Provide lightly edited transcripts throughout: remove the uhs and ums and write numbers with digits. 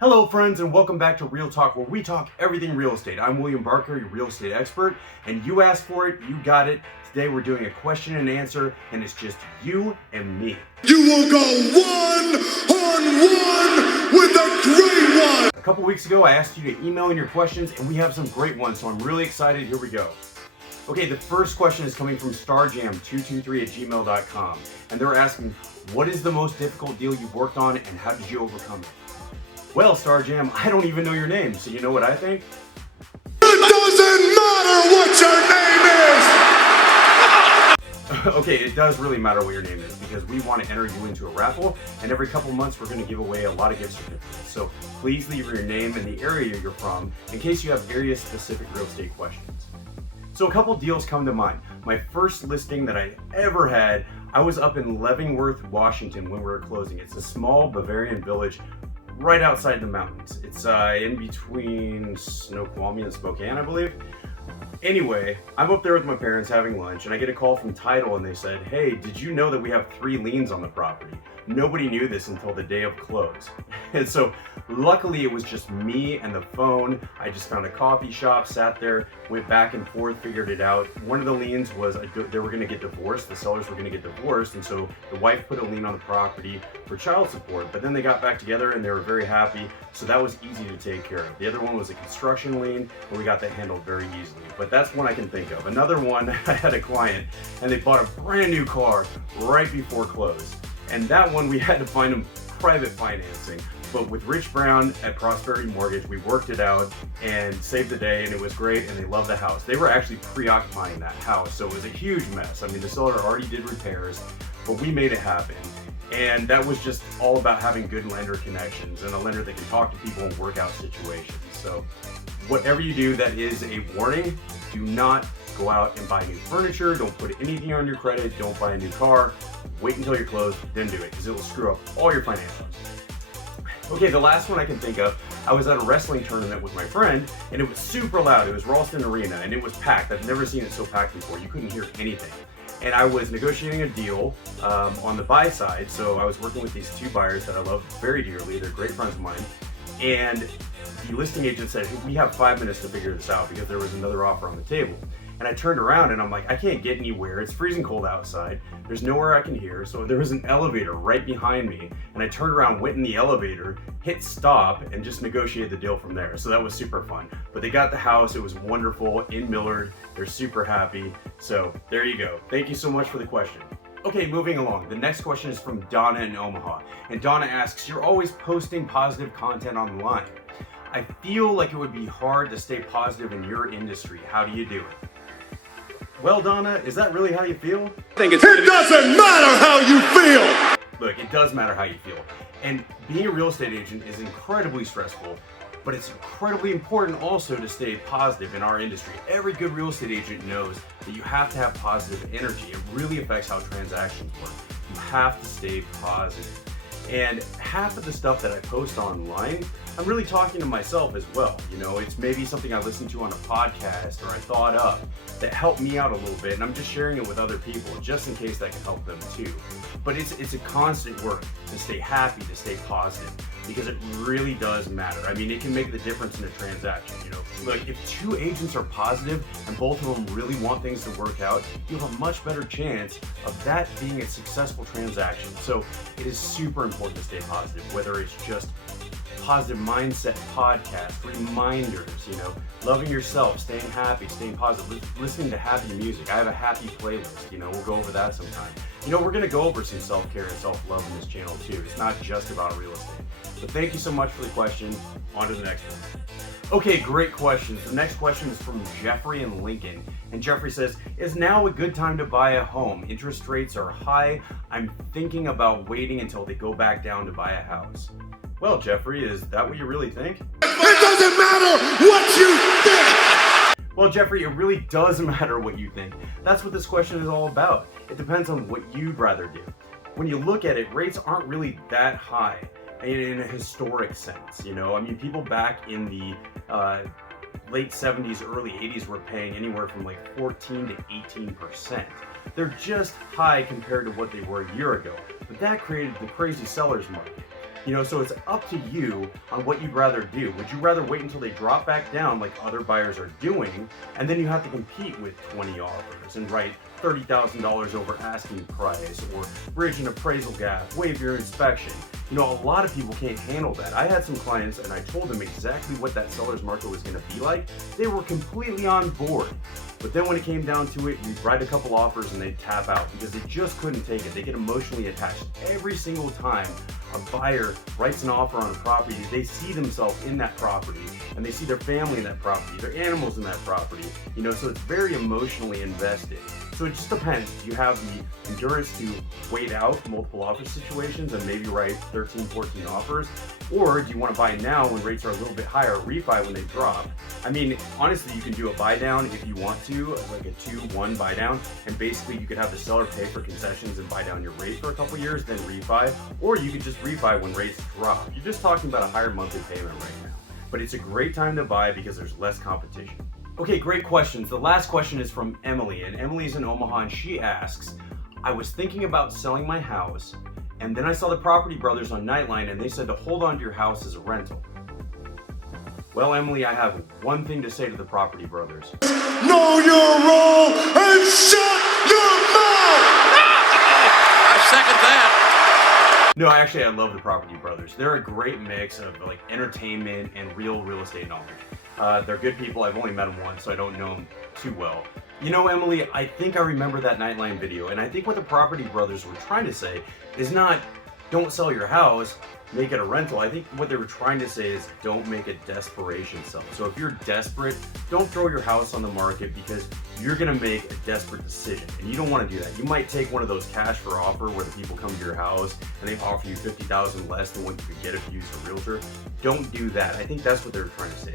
Hello friends and welcome back to Real Talk, where we talk everything real estate. I'm William Barker, your real estate expert, and you asked for it, you got it. Today we're doing a question and answer, and it's just you and me. You will go one-on-one with a great one! A couple weeks ago I asked you to email in your questions, and we have some great ones, so I'm really excited. Here we go. Okay, the first question is coming from starjam223@gmail.com, and they're asking, what is the most difficult deal you've worked on and how did you overcome it? Well, Starjam, I don't even know your name, so you know what I think? It doesn't matter what your name is! Okay, it does really matter what your name is, because we want to enter you into a raffle, and every couple months we're going to give away a lot of gift certificates. So please leave your name and the area you're from in case you have area-specific real estate questions. So a couple deals come to mind. My first listing that I ever had, I was up in Leavenworth, Washington when we were closing. It's a small Bavarian village right outside the mountains. It's in between Snoqualmie and Spokane, I believe. Anyway, I'm up there with my parents having lunch, and I get a call from Title, and they said, hey, did you know that we have 3 liens on the property? Nobody knew this until the day of close. And so luckily it was just me and the phone. I just found a coffee shop, sat there, went back and forth, figured it out. One of the liens was they were going to get divorced. The sellers were going to get divorced, and so the wife put a lien on the property for child support, but then they got back together and they were very happy, so that was easy to take care of. The other one was a construction lien, and we got that handled very easily. But that's one I can think of. Another one, I had a client and they bought a brand new car right before close. And that one we had to find them private financing. But with Rich Brown at Prosperity Mortgage, we worked it out and saved the day, and it was great, and they loved the house. They were actually pre-occupying that house, so it was a huge mess. I mean, the seller already did repairs, but we made it happen. And that was just all about having good lender connections and a lender that can talk to people and work out situations. So whatever you do, that is a warning. Do not go out and buy new furniture. Don't put anything on your credit. Don't buy a new car. Wait until you're closed, then do it, because it will screw up all your financials. Okay, the last one I can think of, I was at a wrestling tournament with my friend, and it was super loud. It was Ralston Arena, and it was packed. I've never seen it so packed before. You couldn't hear anything. And I was negotiating a deal on the buy side, so I was working with these 2 buyers that I love very dearly. They're great friends of mine. And the listing agent said, hey, we have 5 minutes to figure this out because there was another offer on the table. And I turned around and I'm like, I can't get anywhere. It's freezing cold outside. There's nowhere I can hear. So there was an elevator right behind me. And I turned around, went in the elevator, hit stop, and just negotiated the deal from there. So that was super fun. But they got the house. It was wonderful in Millard. They're super happy. So there you go. Thank you so much for the question. Okay, moving along. The next question is from Donna in Omaha. And Donna asks, you're always posting positive content online. I feel like it would be hard to stay positive in your industry. How do you do it? Well, Donna, is that really how you feel? It doesn't matter how you feel! Look, it does matter how you feel. And being a real estate agent is incredibly stressful, but it's incredibly important also to stay positive in our industry. Every good real estate agent knows that you have to have positive energy. It really affects how transactions work. You have to stay positive. And half of the stuff that I post online, I'm really talking to myself as well. You know, it's maybe something I listened to on a podcast or I thought up that helped me out a little bit, and I'm just sharing it with other people just in case that can help them too. But it's a constant work to stay happy, to stay positive, because it really does matter. I mean, it can make the difference in a transaction, you know. Look, if 2 agents are positive and both of them really want things to work out, you have a much better chance of that being a successful transaction. So it is super important to stay positive, whether it's just positive mindset podcast, reminders, you know, loving yourself, staying happy, staying positive, listening to happy music. I have a happy playlist, you know, we'll go over that sometime. You know, we're going to go over some self-care and self-love in this channel too. It's not just about real estate. But thank you so much for the question. On to the next one. Okay, great questions. The next question is from Jeffrey in Lincoln. And Jeffrey says, is now a good time to buy a home? Interest rates are high. I'm thinking about waiting until they go back down to buy a house. Well, Jeffrey, is that what you really think? It doesn't matter what you think! Well, Jeffrey, it really does matter what you think. That's what this question is all about. It depends on what you'd rather do. When you look at it, rates aren't really that high in a historic sense. You know, I mean, people back in the late 70s, early 80s were paying anywhere from like 14 to 18%. They're just high compared to what they were a year ago, but that created the crazy seller's market. So it's up to you on what you'd rather do. Would you rather wait until they drop back down like other buyers are doing, and then you have to compete with 20 offers and write $30,000 over asking price, or bridge an appraisal gap, waive your inspection? A lot of people can't handle that. I had some clients and I told them exactly what that seller's market was going to be like. They were completely on board. But then when it came down to it, you'd write a couple offers and they'd tap out because they just couldn't take it. They get emotionally attached. Every single time a buyer writes an offer on a property, they see themselves in that property, and they see their family in that property, their animals in that property, so it's very emotionally invested. So it just depends. Do you have the endurance to wait out multiple offer situations and maybe write 13, 14 offers? Or do you want to buy now when rates are a little bit higher, refi when they drop? Honestly, you can do a buy down if you want to, like a 2-1 buy down, and basically you could have the seller pay for concessions and buy down your rate for a couple years, then refi, or you could just refi when rates drop. You're just talking about a higher monthly payment right now. But it's a great time to buy because there's less competition. Okay, great questions. The last question is from Emily, and Emily's in Omaha, and she asks, I was thinking about selling my house, and then I saw the Property Brothers on Nightline, and they said to hold on to your house as a rental. Well, Emily, I have one thing to say to the Property Brothers. Know your role and shut your mouth! I second that. No, actually, I love the Property Brothers. They're a great mix of like entertainment and real estate knowledge. They're good people. I've only met them once, so I don't know them too well. Emily, I think I remember that Nightline video, and I think what the Property Brothers were trying to say is not, don't sell your house, make it a rental. I think what they were trying to say is don't make a desperation sell. So if you're desperate, don't throw your house on the market because you're gonna make a desperate decision, and you don't want to do that. You might take one of those cash for offer where the people come to your house and they offer you $50,000 less than what you could get if you used a realtor. Don't do that. I think that's what they were trying to say.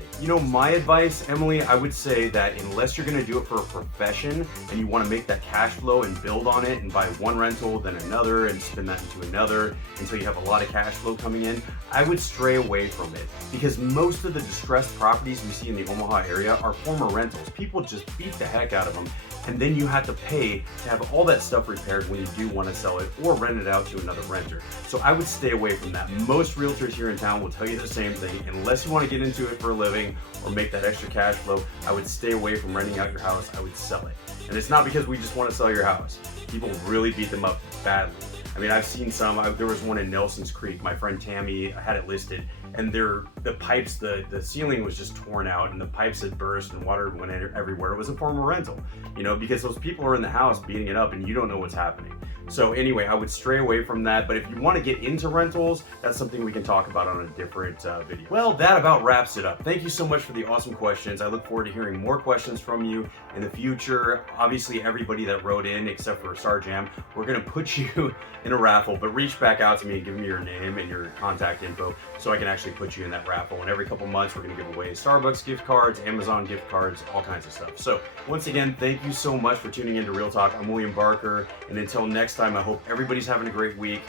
My advice, Emily, I would say that unless you're gonna do it for a profession and you want to make that cash flow and build on it and buy one rental, then another, and spin that into another until you have a lot of cash flow coming in, I would stray away from it, because most of the distressed properties we see in the Omaha area are former rentals. People just beat the heck out of them, and then you have to pay to have all that stuff repaired when you do want to sell it or rent it out to another renter. So I would stay away from that. Most realtors here in town will tell you the same thing. Unless you want to get into it for a living or make that extra cash flow, I would stay away from renting out your house. I would sell it. And it's not because we just want to sell your house. People really beat them up badly. I've seen some. There was one in Nelson's Creek. My friend Tammy had it listed, and the pipes, the ceiling was just torn out, and the pipes had burst, and water went everywhere. It was a former rental, because those people are in the house beating it up, and you don't know what's happening. So anyway, I would stray away from that. But if you want to get into rentals, that's something we can talk about on a different video. Well, that about wraps it up. Thank you so much for the awesome questions. I look forward to hearing more questions from you in the future. Obviously, everybody that wrote in, except for Sarjam, we're going to put you in a raffle, but reach back out to me and give me your name and your contact info so I can actually put you in that raffle. And every couple months, we're going to give away Starbucks gift cards, Amazon gift cards, all kinds of stuff. So once again, thank you so much for tuning in to Real Talk. I'm William Barker, and until next time, I hope everybody's having a great week.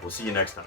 We'll see you next time.